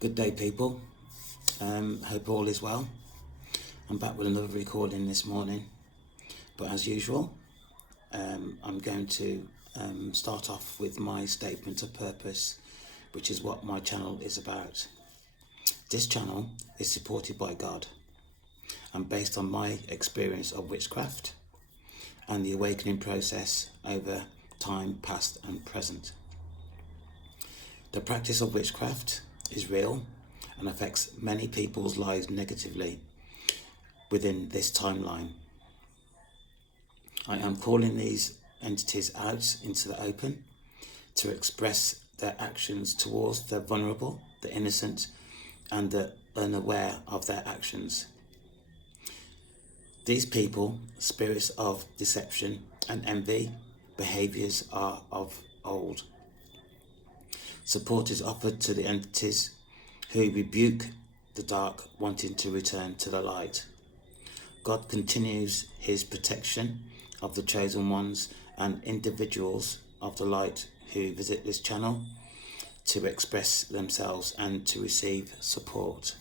Good day, people. Hope all is well. I'm back with another recording this morning, but as usual, I'm going to start off with my statement of purpose, which is what my channel is about. This channel is supported by God and based on my experience of witchcraft and the awakening process over time past and present. The practice of witchcraft is real and affects many people's lives negatively within this timeline. I am calling these entities out into the open to express their actions towards the vulnerable, the innocent, and the unaware of their actions. These people, spirits of deception and envy, behaviours are of old. Support is offered to the entities who rebuke the dark, wanting to return to the light. God continues his protection of the chosen ones and individuals of the light who visit this channel to express themselves and to receive support.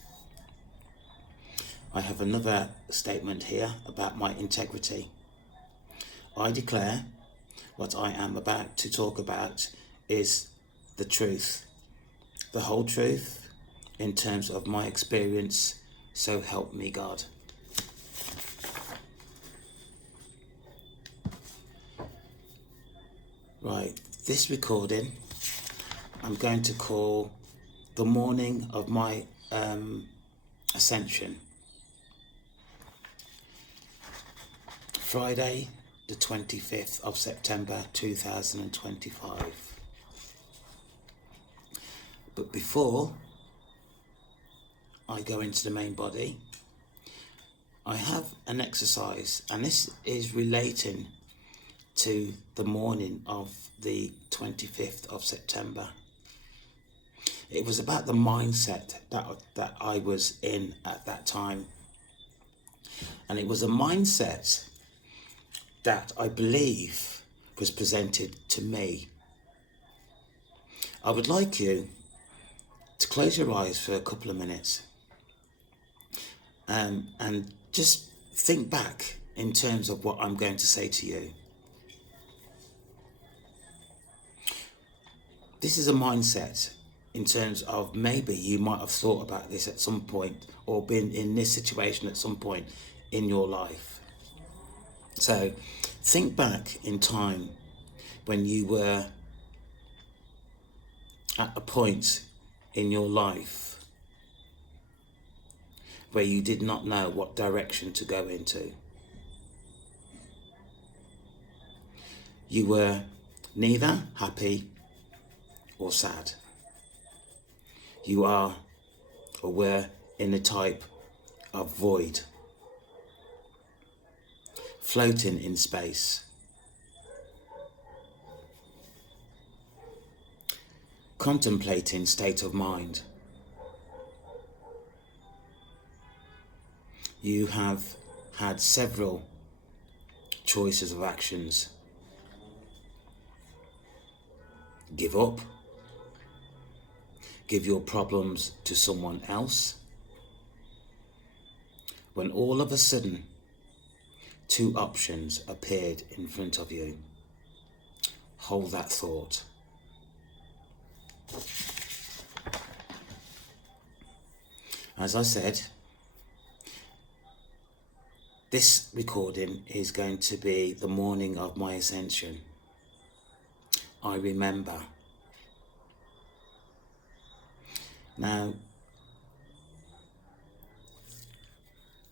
I have another statement here about my integrity. I declare what I am about to talk about is the truth, the whole truth, in terms of my experience, so help me God. Right, this recording I'm going to call the morning of my ascension. Friday, the 25th of September 2025. But before I go into the main body, I have an exercise, and this is relating to the morning of the 25th of September. It was about the mindset that I was in at that time. And it was a mindset that I believe was presented to me. I would like you to close your eyes for a couple of minutes and just think back in terms of what I'm going to say to you. This is a mindset in terms of maybe you might have thought about this at some point or been in this situation at some point in your life. So think back in time when you were at a point in your life where you did not know what direction to go into. You were neither happy or sad. You are or were in a type of void, floating in space. Contemplating state of mind. You have had several choices of actions. Give up. Give your problems to someone else. When all of a sudden, two options appeared in front of you. Hold that thought. As I said, this recording is going to be the morning of my ascension. I remember. Now,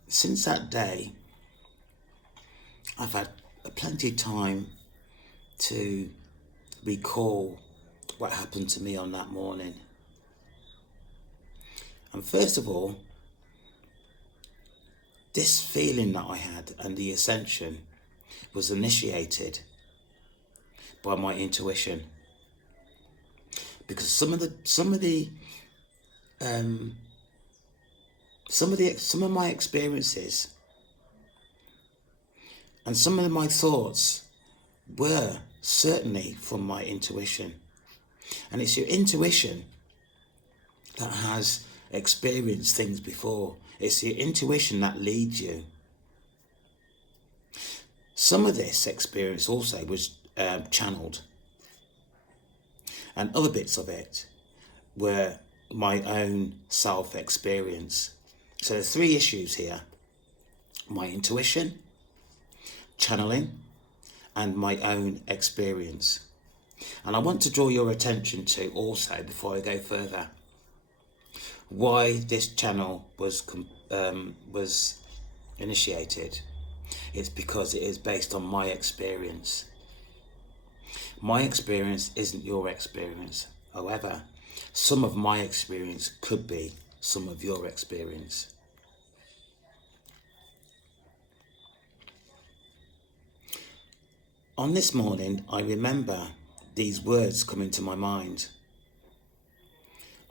since that day, I've had plenty of time to recall what happened to me on that morning. And first of all, this feeling that I had and the ascension was initiated by my intuition, because some of my experiences and some of my thoughts were certainly from my intuition. And it's your intuition that has experienced things before. It's your intuition that leads you. Some of this experience also was channeled, and other bits of it were my own self-experience. So there's three issues here: my intuition, channeling, and my own experience. And I want to draw your attention to also, before I go further, why this channel was initiated. It's because it is based on my experience. My experience isn't your experience. However, some of my experience could be some of your experience. On this morning, I remember these words coming to my mind.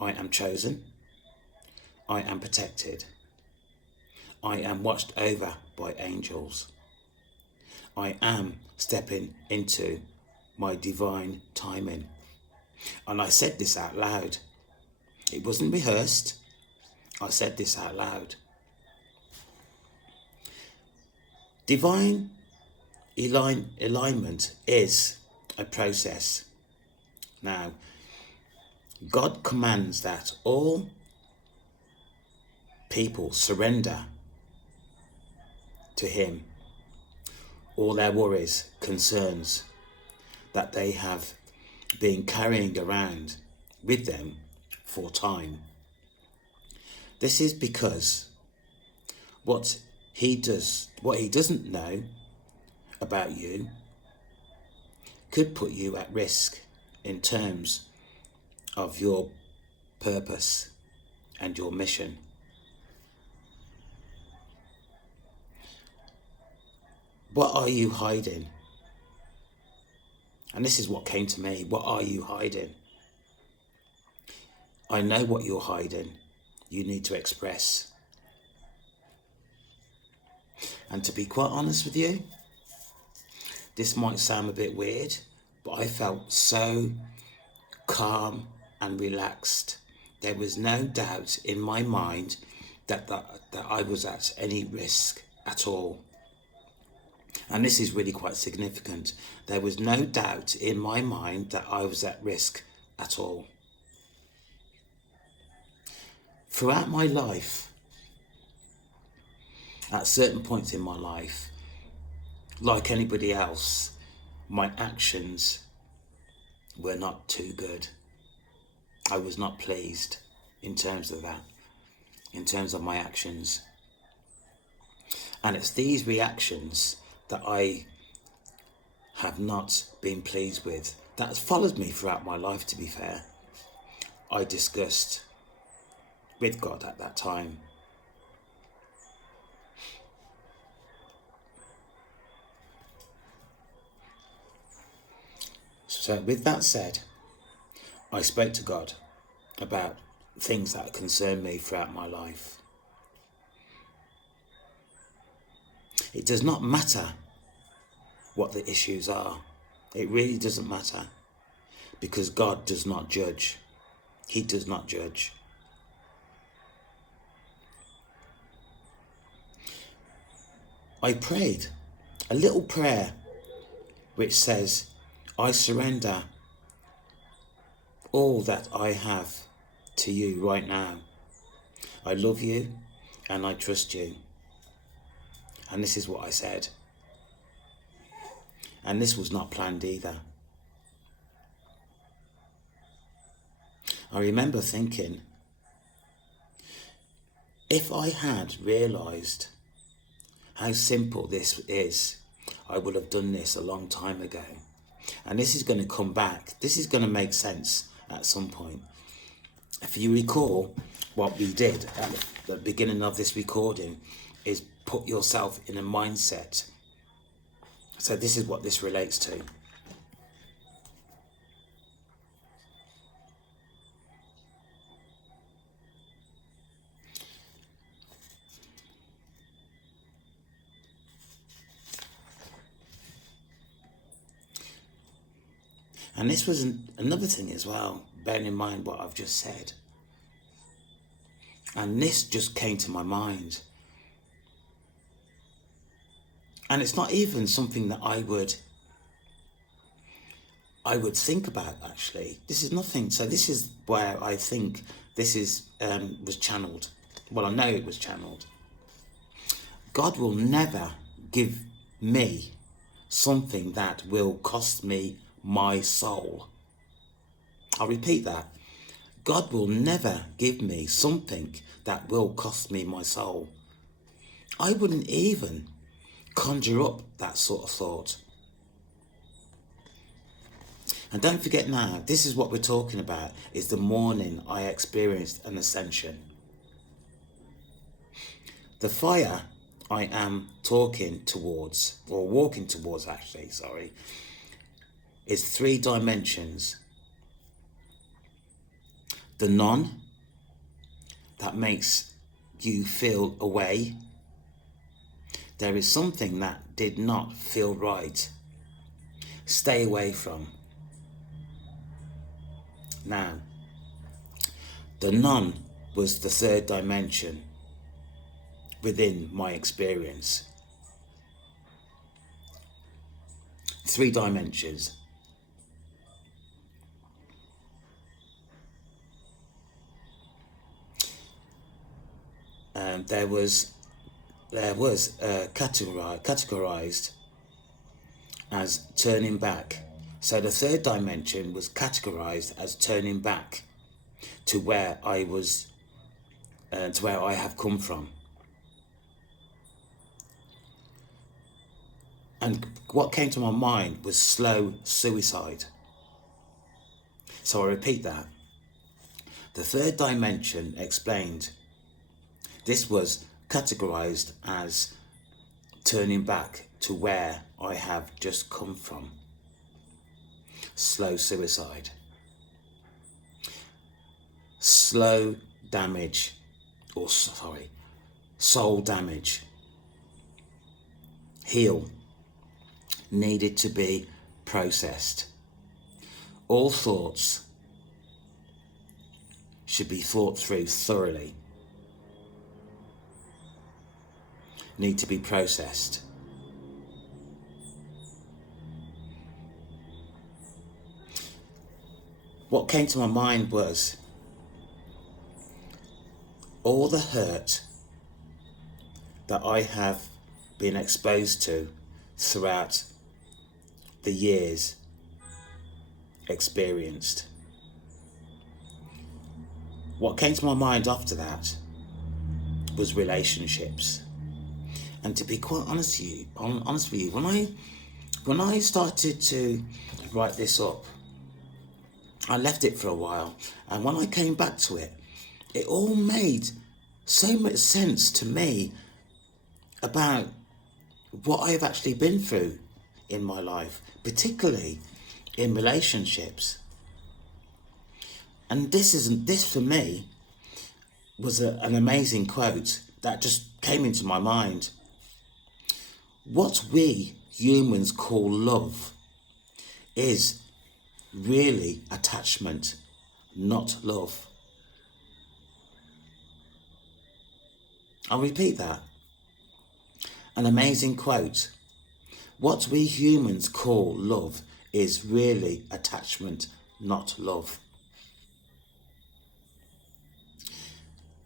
I am chosen. I am protected. I am watched over by angels. I am stepping into my divine timing. And I said this out loud. It wasn't rehearsed. I said this out loud. Divine alignment is a process. Now, God commands that all people surrender to Him all their worries, concerns that they have been carrying around with them for time. This is because what He doesn't know about you could put you at risk in terms of your purpose and your mission. What are you hiding? And this is what came to me. What are you hiding? I know what you're hiding. You need to express. And to be quite honest with you, this might sound a bit weird, but I felt so calm and relaxed. There was no doubt in my mind that I was at any risk at all. And this is really quite significant. There was no doubt in my mind that I was at risk at all. Throughout my life, at certain points in my life, like anybody else, my actions were not too good. I was not pleased in terms of that, in terms of my actions. And it's these reactions that I have not been pleased with that has followed me throughout my life, to be fair. I discussed with God at that time. So with that said, I spoke to God about things that concern me throughout my life. It does not matter what the issues are. It really doesn't matter, because God does not judge. He does not judge. I prayed a little prayer which says, I surrender all that I have to you right now. I love you and I trust you. And this is what I said. And this was not planned either. I remember thinking, if I had realised how simple this is, I would have done this a long time ago. And this is going to come back. This is going to make sense at some point. If you recall, what we did at the beginning of this recording is put yourself in a mindset. So this is what this relates to. And this was another thing as well, bearing in mind what I've just said. And this just came to my mind. And it's not even something that I would think about, actually. This is nothing. So this is where I think this was channeled. Well, I know it was channeled. God will never give me something that will cost me my soul. I'll repeat that. God will never give me something that will cost me my soul. I wouldn't even conjure up that sort of thought. And don't forget now, this is what we're talking about, is the morning I experienced an ascension. The fire I am talking towards, or walking towards actually, is 3 dimensions. The none, that makes you feel away. There is something that did not feel right. Stay away from. Now, the none was the 3rd dimension within my experience. 3 dimensions. There was categorized as turning back. So the 3rd dimension was categorized as turning back to where I was, to where I have come from. And what came to my mind was slow suicide. So I repeat that. The 3rd dimension explained this was categorized as turning back to where I have just come from. Slow suicide. Slow damage, soul damage. Heal. Needed to be processed. All thoughts should be thought through thoroughly. Need to be processed. What came to my mind was all the hurt that I have been exposed to throughout the years experienced. What came to my mind after that was relationships. And to be quite honest with you, when I started to write this up, I left it for a while, and when I came back to it, it all made so much sense to me about what I've actually been through in my life, particularly in relationships. And this for me was an amazing quote that just came into my mind. What we humans call love is really attachment, not love. I'll repeat that. An amazing quote. What we humans call love is really attachment, not love.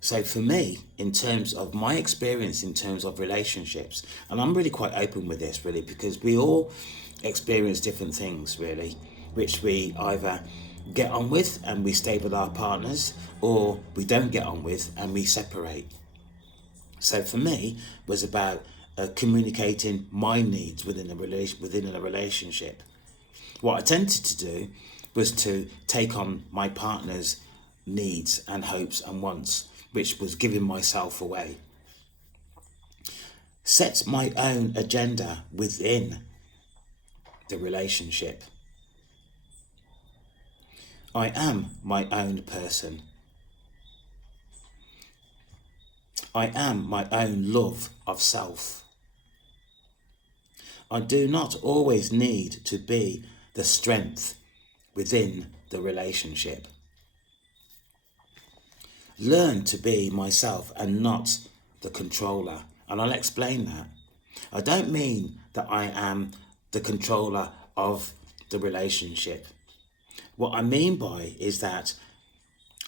So for me, in terms of my experience, in terms of relationships, and I'm really quite open with this really, because we all experience different things really, which we either get on with and we stay with our partners, or we don't get on with and we separate. So for me, it was about communicating my needs within a relationship. What I tended to do was to take on my partner's needs and hopes and wants, which was giving myself away. Set my own agenda within the relationship. I am my own person. I am my own love of self. I do not always need to be the strength within the relationship. learn to be myself and not the controller. And I'll explain that. I don't mean that I am the controller of the relationship. What I mean by is that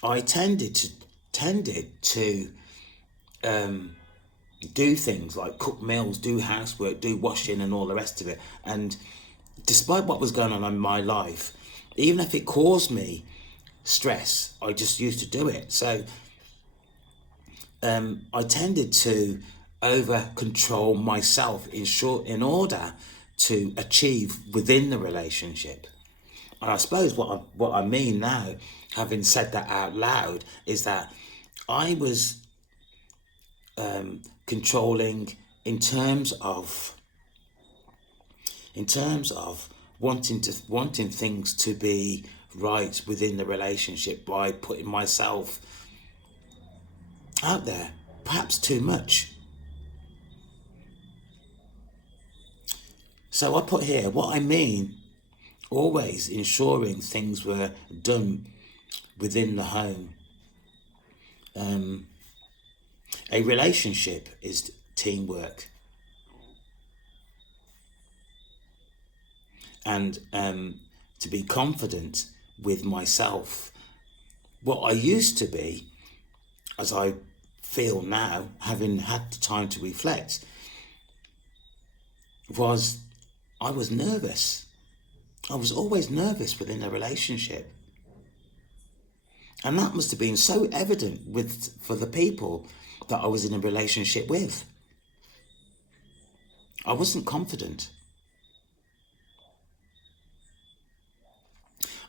I tended to do things like cook meals, do housework, do washing and all the rest of it. And despite what was going on in my life, even if it caused me stress, I just used to do it. So I tended to over control myself in order to achieve within the relationship. And I suppose what I mean now, having said that out loud, is that I was controlling in terms of wanting things to be right within the relationship by putting myself out there, perhaps too much. So I put here what I mean, always ensuring things were done within the home. A relationship is teamwork. And to be confident with myself. What I used to be, as I feel now, having had the time to reflect, was I was nervous. I was always nervous within a relationship. And that must have been so evident for the people that I was in a relationship with. I wasn't confident.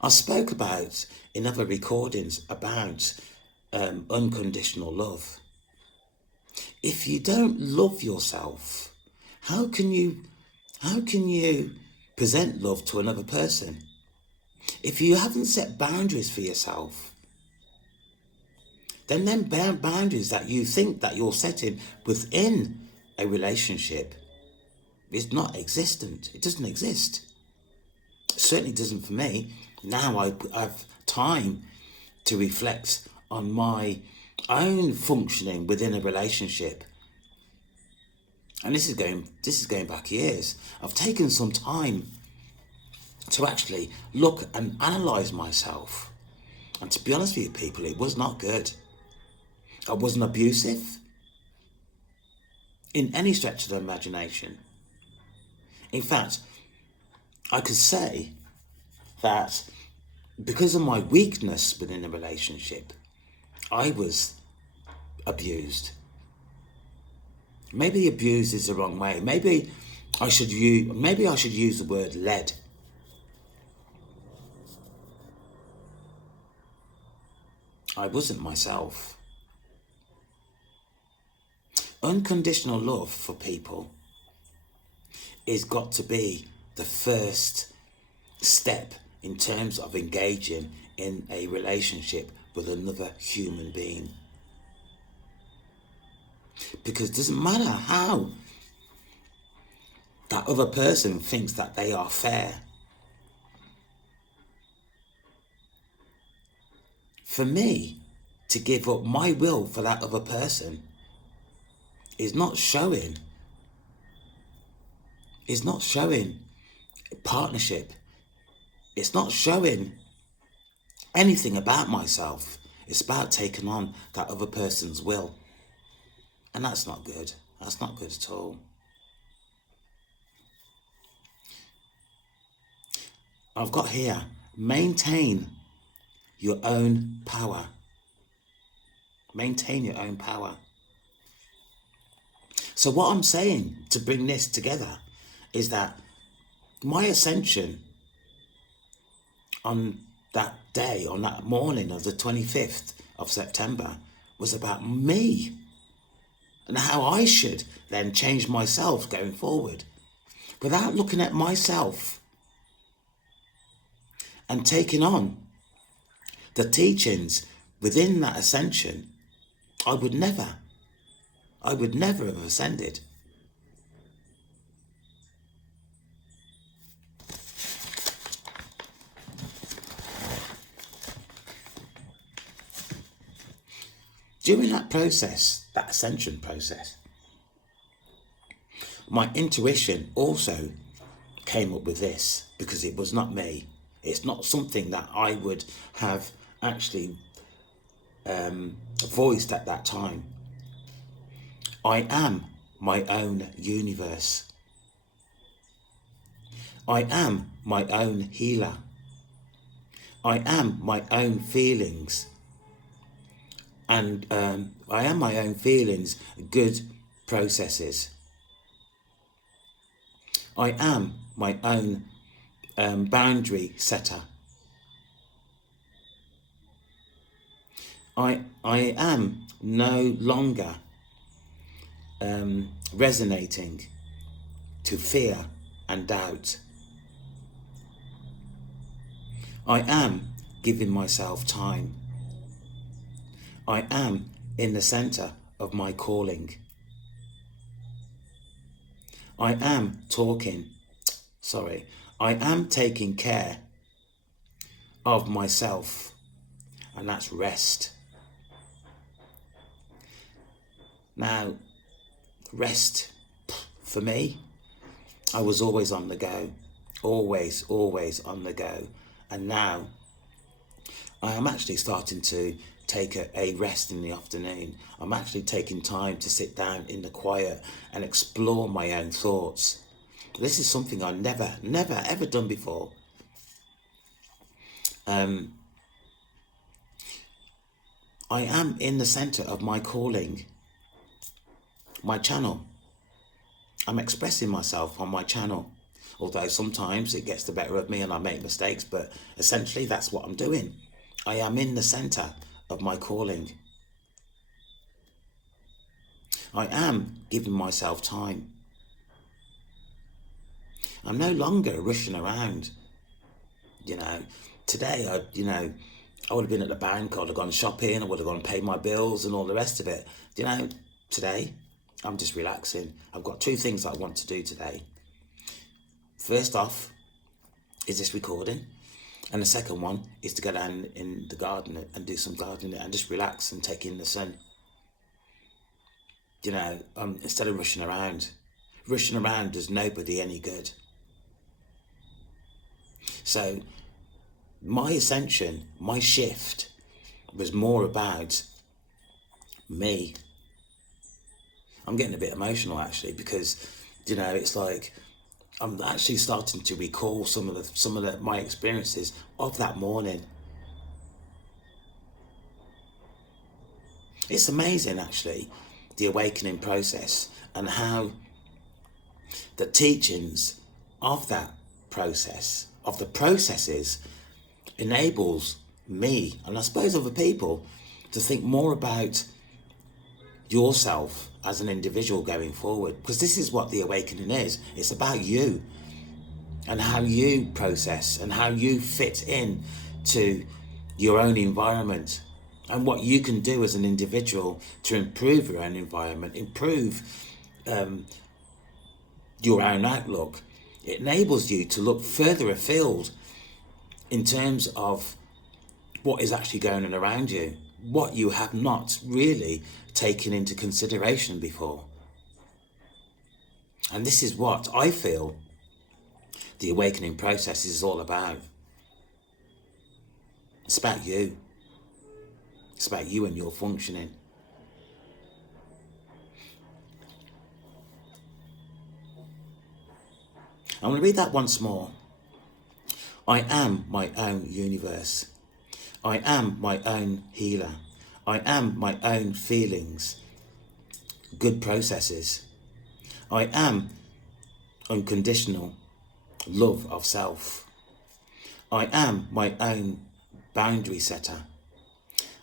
I spoke about, in other recordings, about unconditional love. If you don't love yourself, how can you present love to another person? If you haven't set boundaries for yourself, then them boundaries that you think that you're setting within a relationship is not existent. It doesn't exist. It certainly doesn't for me. Now I have time to reflect on my own functioning within a relationship. And this is going back years. I've taken some time to actually look and analyse myself. And to be honest with you people, it was not good. I wasn't abusive in any stretch of the imagination. In fact, I could say that because of my weakness within a relationship, I was abused. Maybe abused is the wrong way. Maybe I should use the word led. I wasn't myself. Unconditional love for people is got to be the first step in terms of engaging in a relationship with another human being. Because it doesn't matter how that other person thinks that they are fair. For me to give up my will for that other person is not showing partnership. It's not showing anything about myself. It's about taking on that other person's will. And that's not good. That's not good at all. I've got here, maintain your own power. Maintain your own power. So what I'm saying to bring this together is that my ascension on that day, on that morning of the 25th of September, was about me and how I should then change myself going forward. Without looking at myself and taking on the teachings within that ascension, I would never have ascended. During that process, that ascension process, my intuition also came up with this, because it was not me. It's not something that I would have actually voiced at that time. I am my own universe. I am my own healer. I am my own feelings. And I am my own feelings, good processes. I am my own boundary setter. I am no longer resonating to fear and doubt. I am giving myself time. I am in the center of my calling. I am taking care of myself, and that's rest. Now, rest, for me, I was always on the go, always on the go. And now I am actually starting to take a rest in the afternoon. I'm actually taking time to sit down in the quiet and explore my own thoughts. This is something I've never ever done before. I am in the center of my calling, my channel. I'm expressing myself on my channel, although sometimes it gets the better of me and I make mistakes, but essentially that's what I'm doing. I am in the center of my calling. I am giving myself time. I'm no longer rushing around. Today I would have been at the bank, I would have gone shopping, I would have gone and paid my bills and all the rest of it. Today I'm just relaxing. I've got 2 things that I want to do today. First off is this recording, and the second one is to go down in the garden and do some gardening and just relax and take in the sun. Instead of rushing around does nobody any good. So my ascension, my shift, was more about me. I'm getting a bit emotional actually, because it's like I'm actually starting to recall some of my experiences of that morning. It's amazing actually, the awakening process, and how the teachings of that process, of the processes, enables me, and I suppose other people, to think more about yourself as an individual going forward, because this is what the awakening is. It's about you and how you process and how you fit in to your own environment, and what you can do as an individual to improve your own environment, improve your own outlook. It enables you to look further afield in terms of what is actually going on around you, what you have not really taken into consideration before. And this is what I feel the awakening process is all about. It's about you. It's about you and your functioning. I'm going to read that once more. I am my own universe. I am my own healer. I am my own feelings, good processes. I am unconditional love of self. I am my own boundary setter.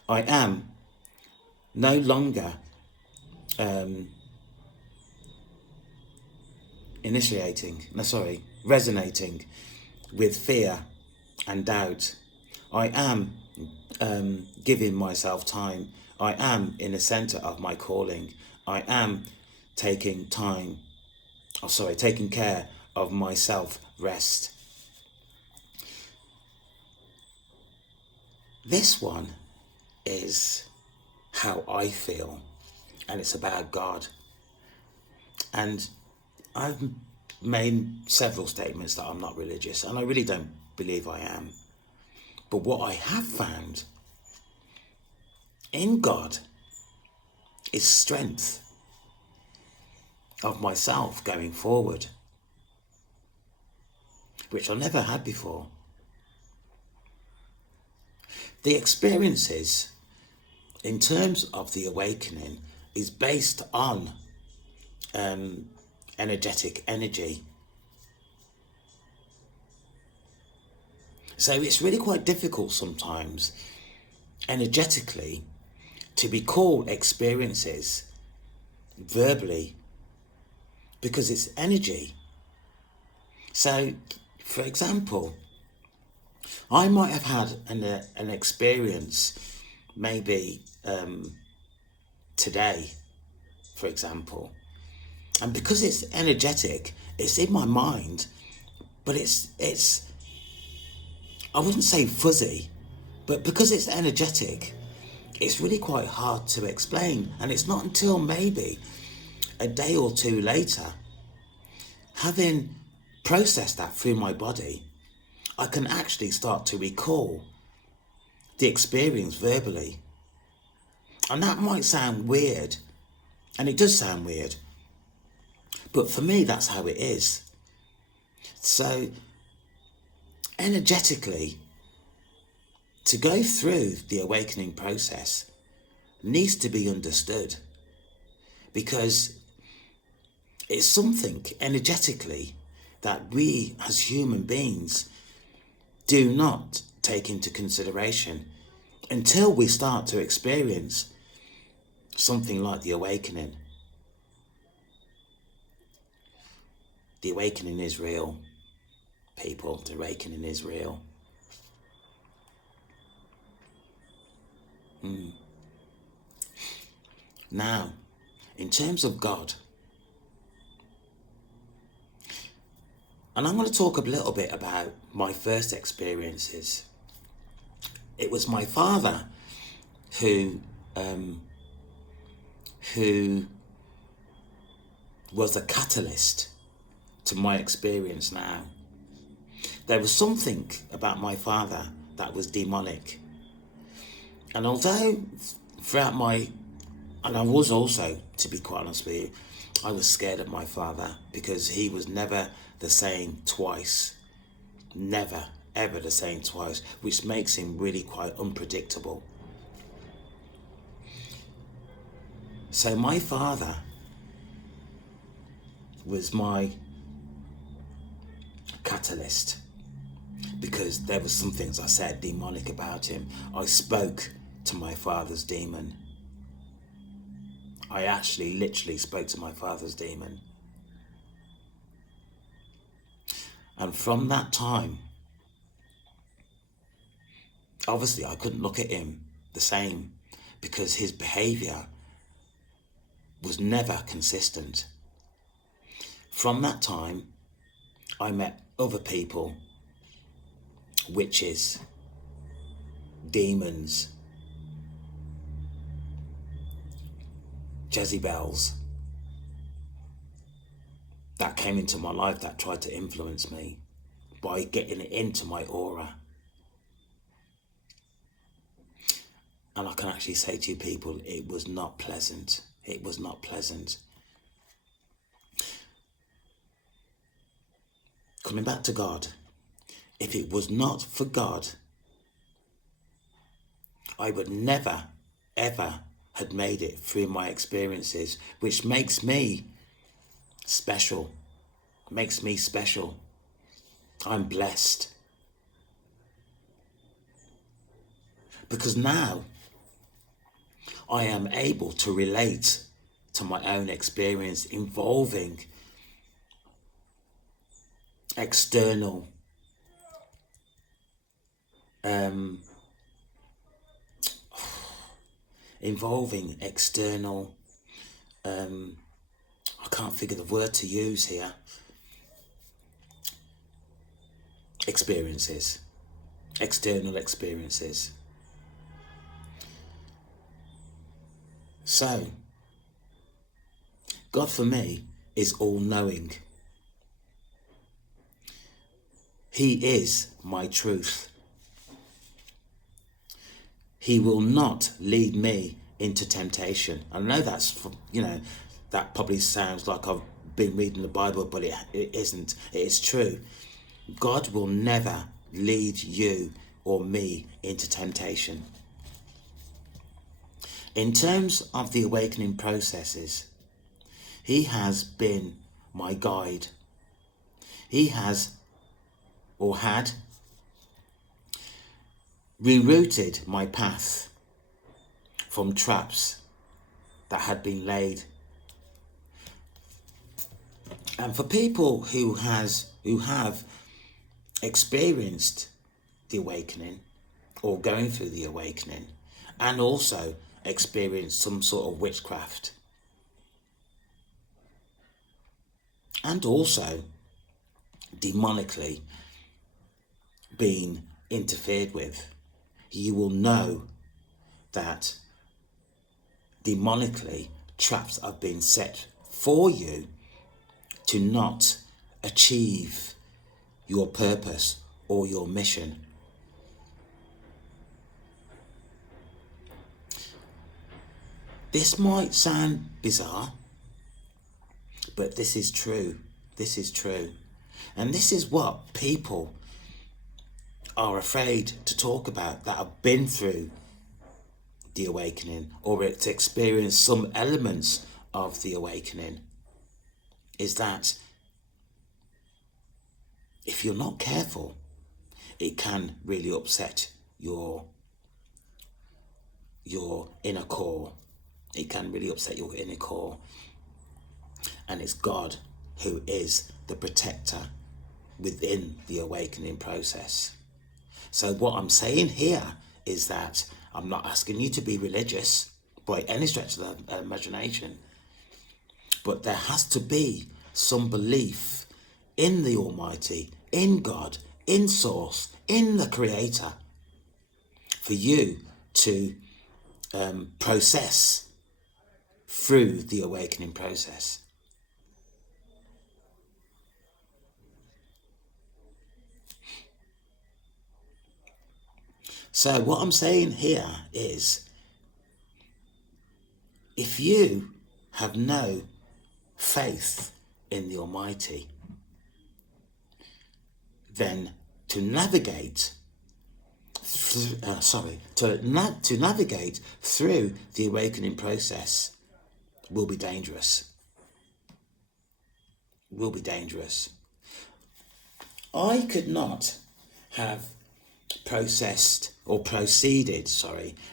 I am no longer resonating with fear and doubt. I am giving myself time. I am in the center of my calling. I am taking care of myself rest. This one is how I feel, and it's about God. And I've made several statements that I'm not religious, and I really don't believe I am. But what I have found in God is strength of myself going forward, which I never had before. The experiences in terms of the awakening is based on energetic energy. So it's really quite difficult sometimes energetically to recall experiences verbally because it's energy. So, for example, I might have had an experience maybe today, for example, and because it's energetic, it's in my mind, but it's I wouldn't say fuzzy, but because it's energetic, it's really quite hard to explain. And it's not until maybe a day or two later, having processed that through my body, I can actually start to recall the experience verbally. And that might sound weird, and it does sound weird, but for me, that's how it is. So, energetically, to go through the awakening process needs to be understood, because it's something energetically that we as human beings do not take into consideration until we start to experience something like the awakening. The awakening is real, people. The awakening is real. Now, in terms of God, and I'm going to talk a little bit about my first experiences. It was my father who was a catalyst to my experience now. There was something about my father that was demonic. And although throughout and I was also, to be quite honest with you, I was scared of my father because he was never the same twice. Never, ever the same twice, which makes him really quite unpredictable. So my father was my catalyst because there was some things I said demonic about him. I spoke to my father's demon. I actually literally spoke to my father's demon. And from that time, obviously I couldn't look at him the same because his behaviour was never consistent. From that time, I met other people, witches, demons, Jezebels, that came into my life that tried to influence me by getting it into my aura. And I can actually say to you people, it was not pleasant. It was not pleasant. Coming back to God, if it was not for God, I would never, ever had made it through my experiences, which makes me special. Makes me special. I'm blessed. Because now I am able to relate to my own experience involving external I can't figure the word to use here, external experiences. So, God for me is all-knowing. He is my truth. He will not lead me into temptation. I know that's, that probably sounds like I've been reading the Bible, but it isn't. It is true. God will never lead you or me into temptation. In terms of the awakening processes, He has been my guide. He has, or had, rerouted my path from traps that had been laid. And for people who have experienced the awakening or going through the awakening and also experienced some sort of witchcraft and also demonically being interfered with, you will know that demonically traps have been set for you to not achieve your purpose or your mission. This might sound bizarre, but this is true. This is true. And this is what people are afraid to talk about that have been through the awakening or to experience some elements of the awakening, is that if you're not careful, it can really upset your inner core. It can really upset your inner core. And it's God who is the protector within the awakening process. So what I'm saying here is that I'm not asking you to be religious by any stretch of the imagination, but there has to be some belief in the Almighty, in God, in Source, in the Creator, for you to process through the awakening process. So what I'm saying here is, if you have no faith in the Almighty, then to navigate to navigate through the awakening process will be dangerous. Will be dangerous. I could not have proceeded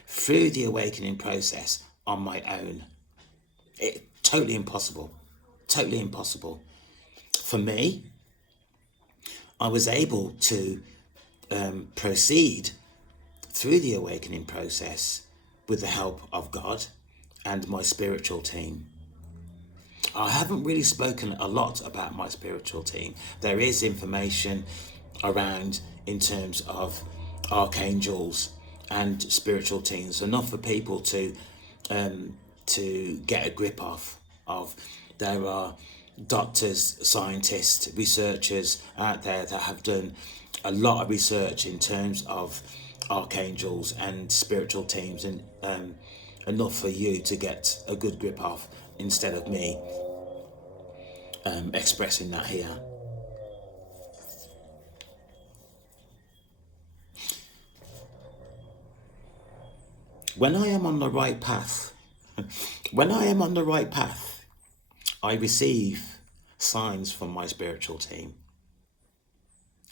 through the awakening process on my own. Totally impossible. Totally impossible. For me, I was able to proceed through the awakening process with the help of God and my spiritual team. I haven't really spoken a lot about my spiritual team. There is information around in terms of archangels and spiritual teams, enough for people to get a grip of. There are doctors, scientists, researchers out there that have done a lot of research in terms of archangels and spiritual teams, and enough for you to get a good grip of, instead of me expressing that here. When I am on the right path, I receive signs from my spiritual team.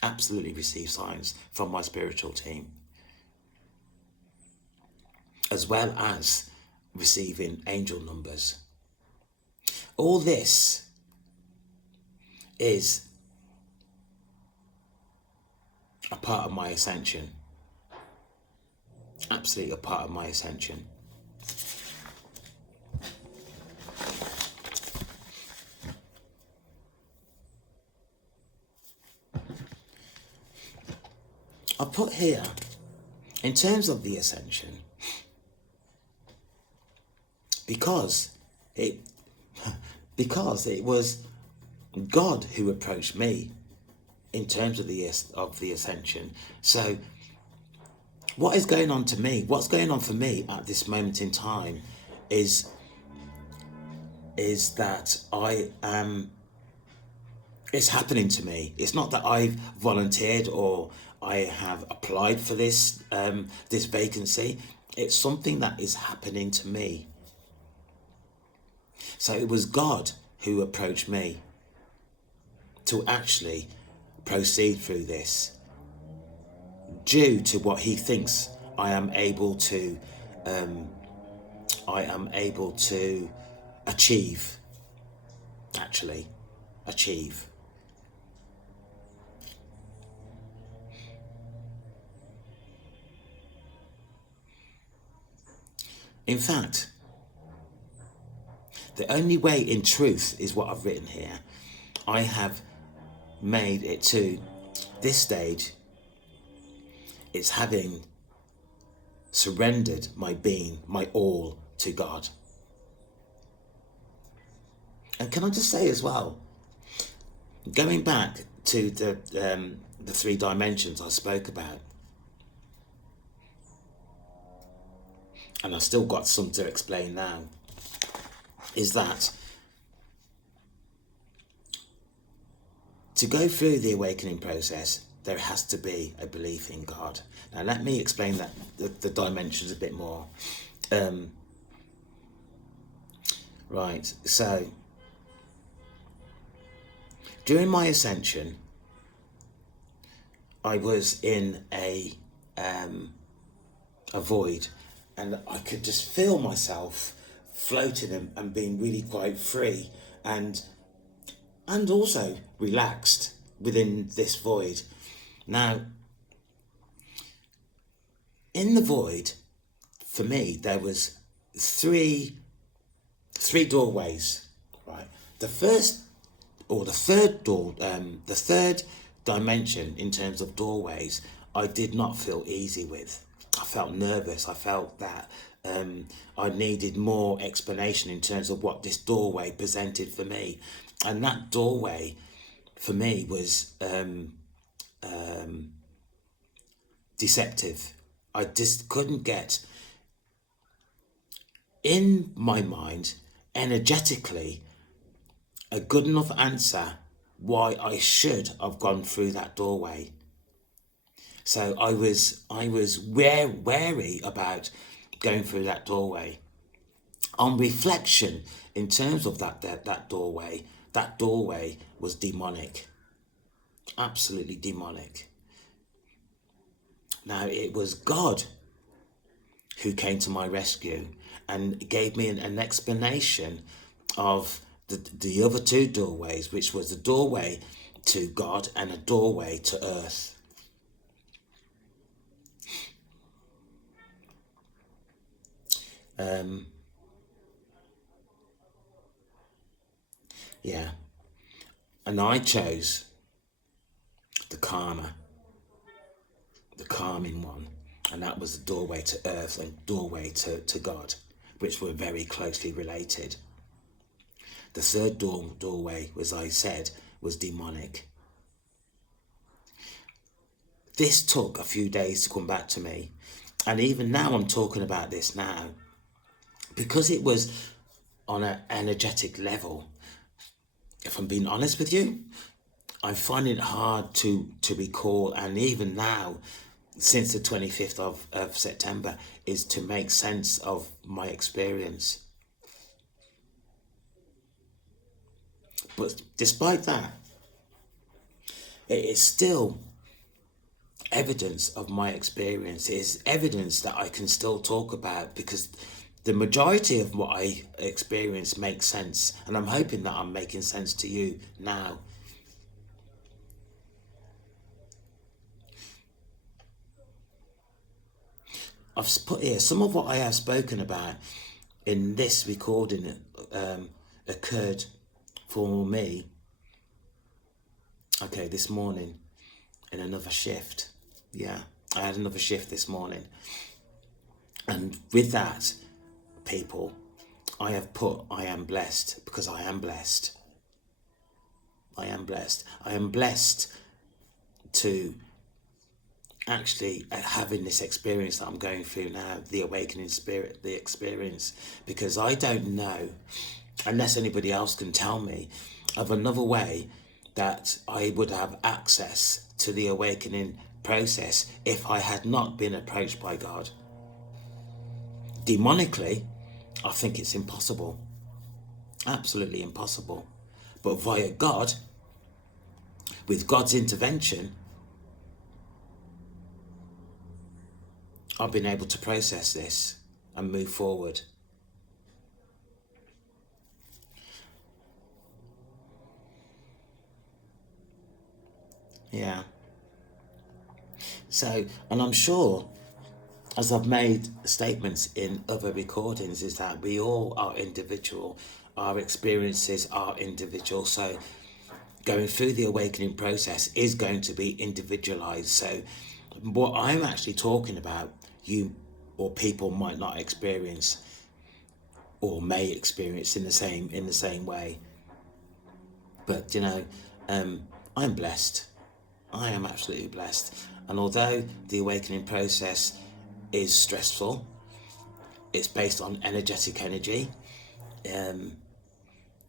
Absolutely receive signs from my spiritual team, as well as receiving angel numbers. All this is a part of my ascension. Absolutely a part of my ascension. I put here, in terms of the ascension, because it because it was God who approached me in terms of the ascension. So what is going on to me? What's going on for me at this moment in time is that I am. It's happening to me. It's not that I've volunteered or I have applied for this vacancy. It's something that is happening to me. So it was God who approached me to actually proceed through this, due to what he thinks I am able to achieve. Actually, achieve. In fact, the only way in truth is what I've written here. I have made it to this stage. It's having surrendered my being, my all to God. And can I just say as well, going back to the 3 dimensions I spoke about, and I've still got some to explain now, is that to go through the awakening process, there has to be a belief in God. Now let me explain that the dimensions a bit more. Right, so during my ascension, I was in a void, and I could just feel myself floating and being really quite free and also relaxed within this void. Now, in the void, for me, there was three doorways, right? The third dimension in terms of doorways, I did not feel easy with. I felt nervous. I felt that I needed more explanation in terms of what this doorway presented for me. And that doorway for me was deceptive. I just couldn't get in my mind energetically a good enough answer why I should have gone through that doorway. So I was wary about going through that doorway. On reflection, in terms of that doorway was demonic, absolutely demonic. Now it was God who came to my rescue and gave me an explanation of the other 2 doorways, which was a doorway to God and a doorway to earth. Yeah, and I chose the calming one, and that was the doorway to earth and doorway to God, which were very closely related. The third doorway, as I said, was demonic. This took a few days to come back to me, and even now I'm talking about this now because it was on an energetic level. If I'm being honest with you, I'm finding it hard to recall, and even now, since the 25th of September, is to make sense of my experience. But despite that, it is still evidence of my experience. It is evidence that I can still talk about because the majority of what I experience makes sense, and I'm hoping that I'm making sense to you now. I've put here some of what I have spoken about in this recording occurred for me, okay, this morning in another shift. Yeah, I had another shift this morning. And with that, people, I have put I am blessed, because I am blessed. I am blessed. I am blessed to actually having this experience that I'm going through now, the awakening spirit, the experience, because I don't know, unless anybody else can tell me, of another way that I would have access to the awakening process if I had not been approached by God. Demonically, I think it's impossible. Absolutely impossible. But via God, with God's intervention, I've been able to process this and move forward. Yeah. So, and I'm sure, as I've made statements in other recordings, is that we all are individual. Our experiences are individual. So going through the awakening process is going to be individualized. So what I'm actually talking about, you or people might not experience or may experience in the same way. But I'm blessed. I am absolutely blessed. And although the awakening process is stressful, it's based on energy.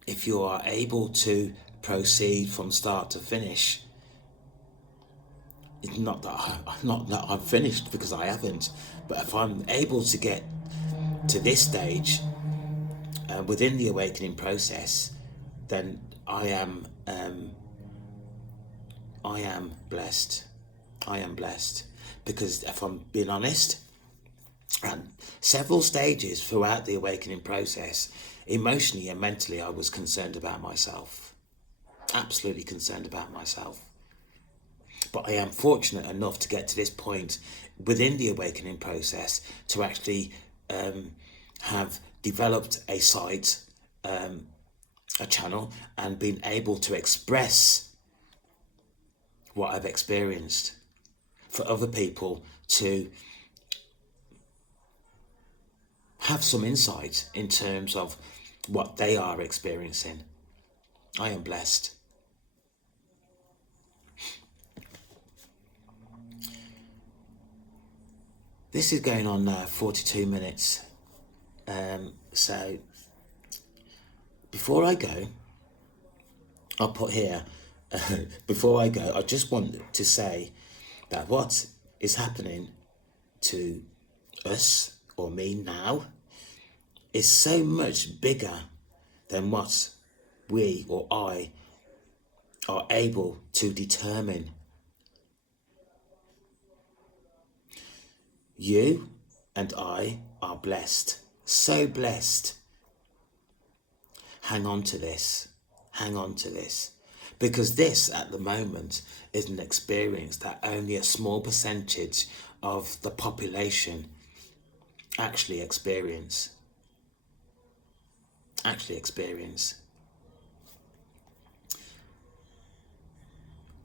If you are able to proceed from start to finish, it's not that I've finished, because I haven't, but if I'm able to get to this stage within the awakening process, then I am blessed. I am blessed, because if I'm being honest, and several stages throughout the awakening process, emotionally and mentally, I was concerned about myself. Absolutely concerned about myself. But I am fortunate enough to get to this point within the awakening process to actually have developed a site, a channel, and been able to express what I've experienced for other people to have some insight in terms of what they are experiencing. I am blessed. This is going on now 42 minutes. So before I go, I'll put here, before I go, I just want to say that what is happening to us or me now is so much bigger than what we or I are able to determine. You and I are blessed, so blessed. Hang on to this, because this at the moment is an experience that only a small percentage of the population actually experience.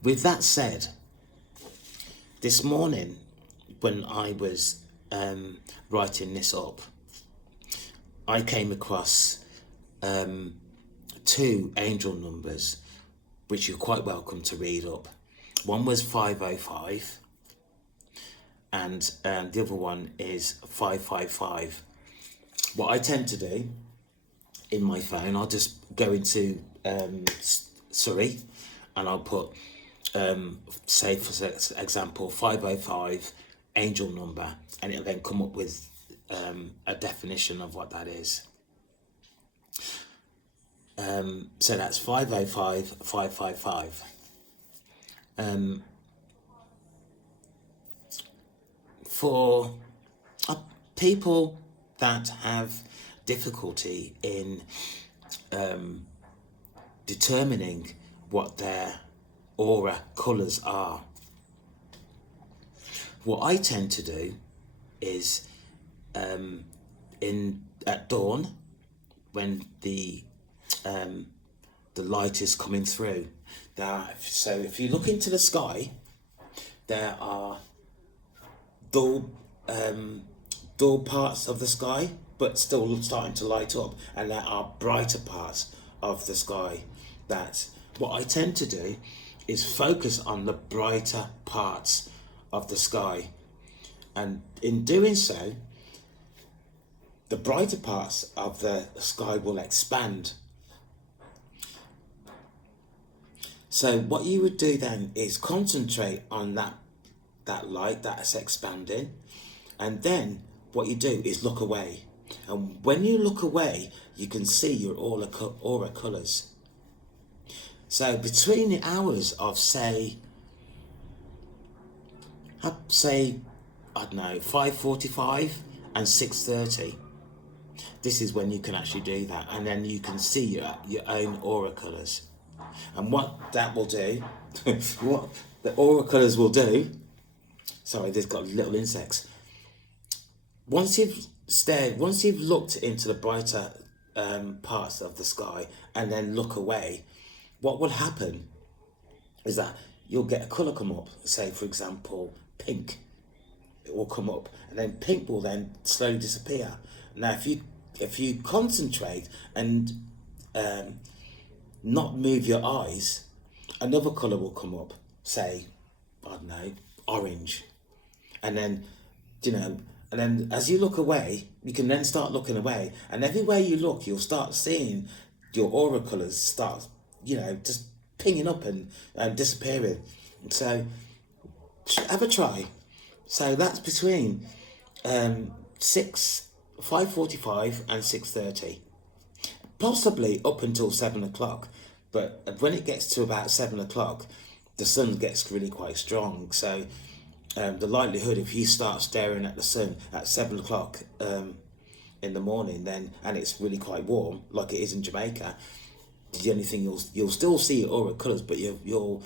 With that said, this morning when I was writing this up, I came across 2 angel numbers, which you're quite welcome to read up. One was 505, and the other one is 555. What I tend to do in my phone, I'll just go into Surrey, and I'll put, say for example, 505 angel number, and it'll then come up with a definition of what that is. So that's 505 555. For people that have difficulty in determining what their aura colours are, what I tend to do is at dawn, when the light is coming through, so if you look into the sky, there are dull parts of the sky, but still starting to light up, and there are brighter parts of the sky. That what I tend to do is focus on the brighter parts of the sky, and in doing so, the brighter parts of the sky will expand. So what you would do then is concentrate on that light that's expanding, and then what you do is look away. And when you look away, you can see your aura colours. So between the hours of say I don't know, 5:45 and 6:30, this is when you can actually do that, and then you can see your own aura colours. And what that will do, what the aura colours will do, sorry, there's got little insects. Once you've looked into the brighter parts of the sky and then look away, what will happen is that you'll get a colour come up, say for example, pink. It will come up, and then pink will then slowly disappear. Now if you concentrate and not move your eyes, another colour will come up, say, I don't know, orange. And then, and then as you look away, you can then start looking away, and everywhere you look, you'll start seeing your aura colours start, just pinging up and disappearing. So have a try. So that's between 5:45 and 6:30. Possibly up until 7 o'clock, but when it gets to about 7 o'clock, the sun gets really quite strong. So the likelihood, if you start staring at the sun at 7 o'clock in the morning, then, and it's really quite warm, like it is in Jamaica, the only thing you'll still see aura colours, but you'll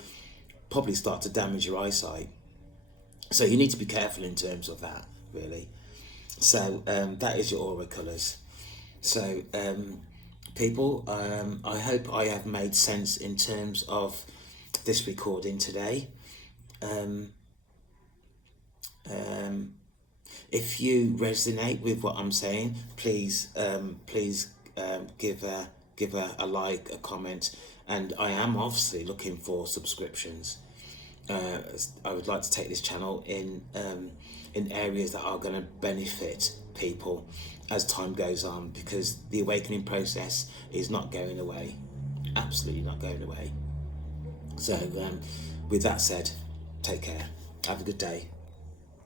probably start to damage your eyesight. So you need to be careful in terms of that, really. So that is your aura colours. So people, I hope I have made sense in terms of this recording today. If you resonate with what I'm saying, please give a like, a comment, and I am obviously looking for subscriptions. I would like to take this channel in areas that are going to benefit people as time goes on, because the awakening process is not going away, absolutely not going away. So with that said, take care, have a good day.